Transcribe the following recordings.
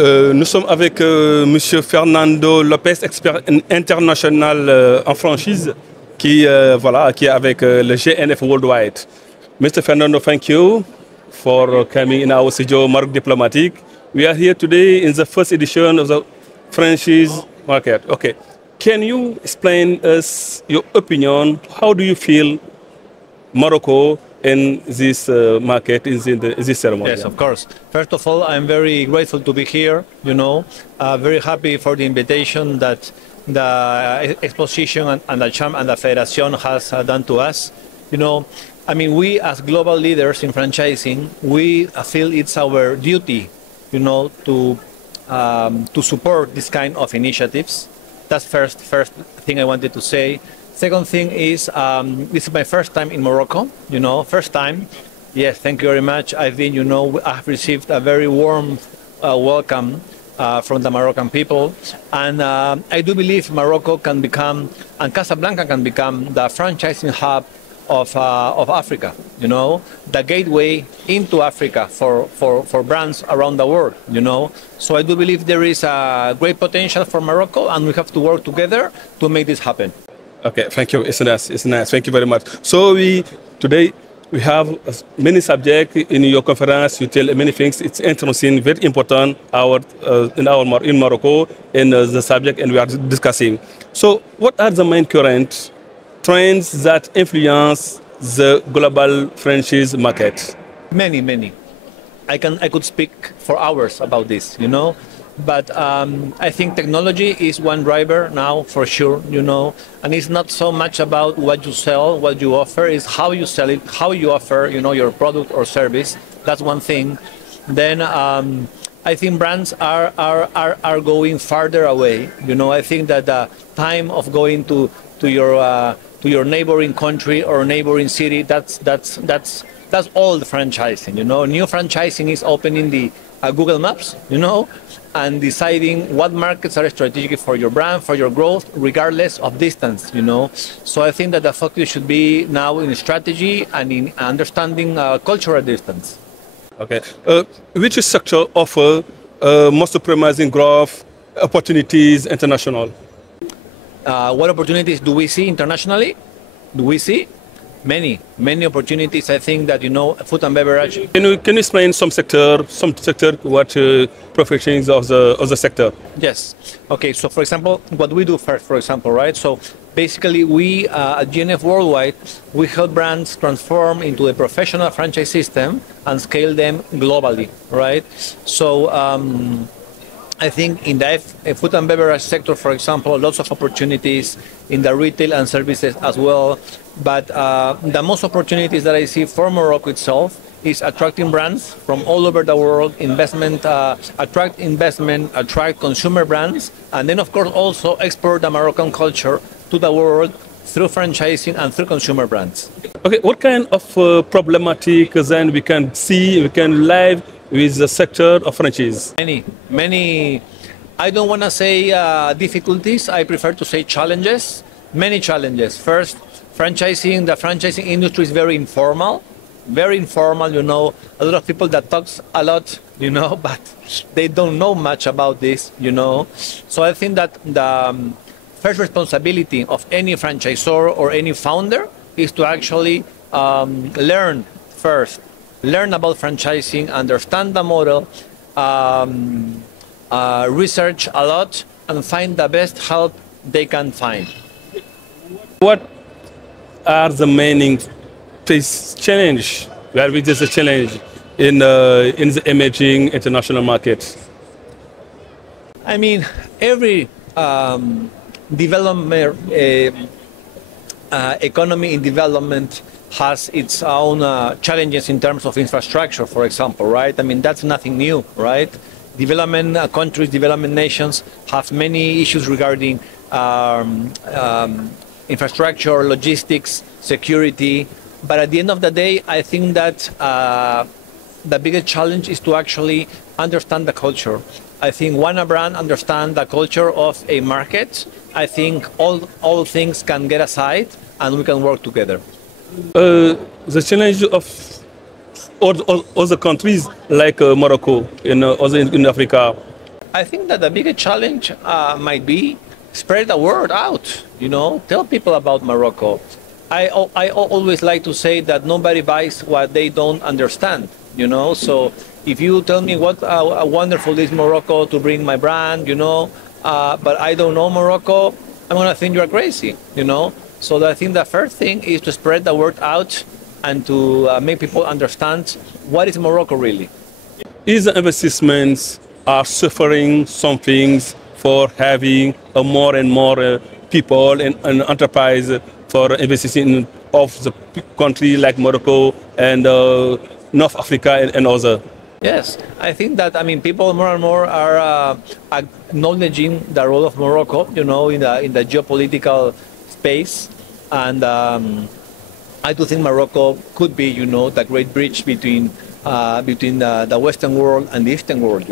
Nous sommes avec Monsieur Fernando López, expert international en franchise, voilà, qui est avec le GNF Worldwide. Mr. Fernando, thank you for coming in our studio, Maroc Diplomatique. We are here today in the first edition of the franchise market. Okay, can you explain us your opinion? How do you feel Morocco in this market, in this ceremony? Yes, of course. First of all, I'm very grateful to be here, very happy for the invitation that the exposition and the CHAM and the Federation has done to us. I mean, we as global leaders in franchising, we feel it's our duty, to support this kind of initiatives. That's first thing I wanted to say. Second thing is, this is my first time in Morocco, first time. Yes, thank you very much. I've been, I've received a very warm welcome from the Moroccan people. And I do believe Morocco can become, and Casablanca can become, the franchising hub of Africa, the gateway into Africa for brands around the world, So I do believe there is a great potential for Morocco, and we have to work together to make this happen. Okay, thank you. It's nice. It's nice. Thank you very much. So today we have many subjects in your conference. You tell many things. It's interesting, very important. In Morocco, in the subject, and we are discussing. So, what are the main current trends that influence the global franchise market? Many. I could speak for hours about this, But I think technology is one driver now, for sure, and it's not so much about what you sell, what you offer, it's how you sell it, how you offer, your product or service. That's one thing. Then I think brands are going farther away. I think that the time of going to your neighboring country or neighboring city, that's old franchising. New franchising is opening the Google Maps, and deciding what markets are strategic for your brand, for your growth, regardless of distance, So I think that the focus should be now in strategy and in understanding cultural distance. Okay. Which sector offer most promising growth opportunities international? What opportunities do we see internationally? Do we see? Many opportunities. I think that, food and beverage. Can you explain some sector, what professions of the sector? Yes. Okay. So, for example, what we do first, right? So, basically, we at GNF Worldwide, we help brands transform into a professional franchise system and scale them globally, right? So, I think in the food and beverage sector, for example, lots of opportunities in the retail and services as well. But the most opportunities that I see for Morocco itself is attracting brands from all over the world, attract consumer brands, and then, of course, also export the Moroccan culture to the world through franchising and through consumer brands. Okay, what kind of problematic then we can live with the sector of franchise? Many. I don't want to say difficulties. I prefer to say challenges. Many challenges. First, the franchising industry is very informal. Very informal, a lot of people that talks a lot, but they don't know much about this, So I think that the first responsibility of any franchisor or any founder is to actually learn first. Learn about franchising, understand the model, research a lot, and find the best help they can find. What are the main challenge? Where we just a challenge in the emerging international market? I mean, every development economy in development has its own challenges in terms of infrastructure, for example, right? I mean, that's nothing new, right? Development countries, development nations have many issues regarding infrastructure, logistics, security. But at the end of the day, I think that the biggest challenge is to actually understand the culture. I think when a brand understands the culture of a market, I think all things can get aside and we can work together. The challenge of other countries like Morocco, in Africa, I think that the biggest challenge might be spread the word out. Tell people about Morocco. I always like to say that nobody buys what they don't understand. So if you tell me what wonderful is Morocco to bring my brand, but I don't know Morocco, I'm gonna think you're crazy. So I think the first thing is to spread the word out and to make people understand what is Morocco really. Is investments are suffering some things for having more and more people and enterprise for investing of the country like Morocco and North Africa and other. Yes, I think that people more and more are acknowledging the role of Morocco, in the geopolitical space, and I do think Morocco could be, the great bridge between the Western world and the Eastern world.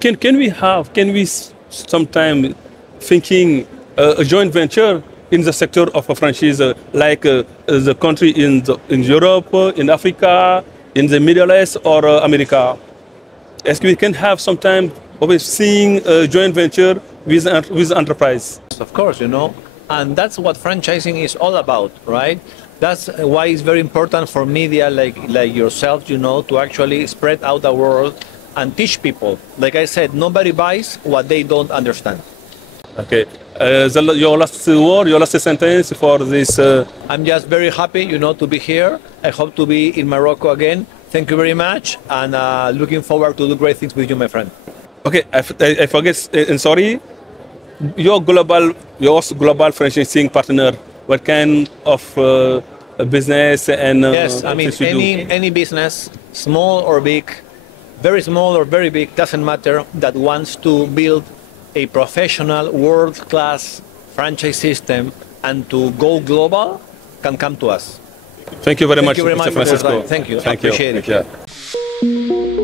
Can we sometime thinking a joint venture in the sector of a franchise like the country in Europe, in Africa, in the Middle East or America? As we can have sometime always seeing a joint venture with enterprise. Of course, and that's what franchising is all about, right? That's why it's very important for media like yourself, to actually spread out the word and teach people. Like I said, nobody buys what they don't understand. Okay. Your last word, your last sentence for this? I'm just very happy, to be here. I hope to be in Morocco again. Thank you very much, and looking forward to do great things with you, my friend. Okay, I forget, and sorry. Your global franchising partner, what kind of business and yes, any business, small or big, very small or very big, doesn't matter, that wants to build a professional world-class franchise system and to go global can come to us. Thank you very much, Mr. Francisco. Thank you. Thank you. Appreciate it. Thank you.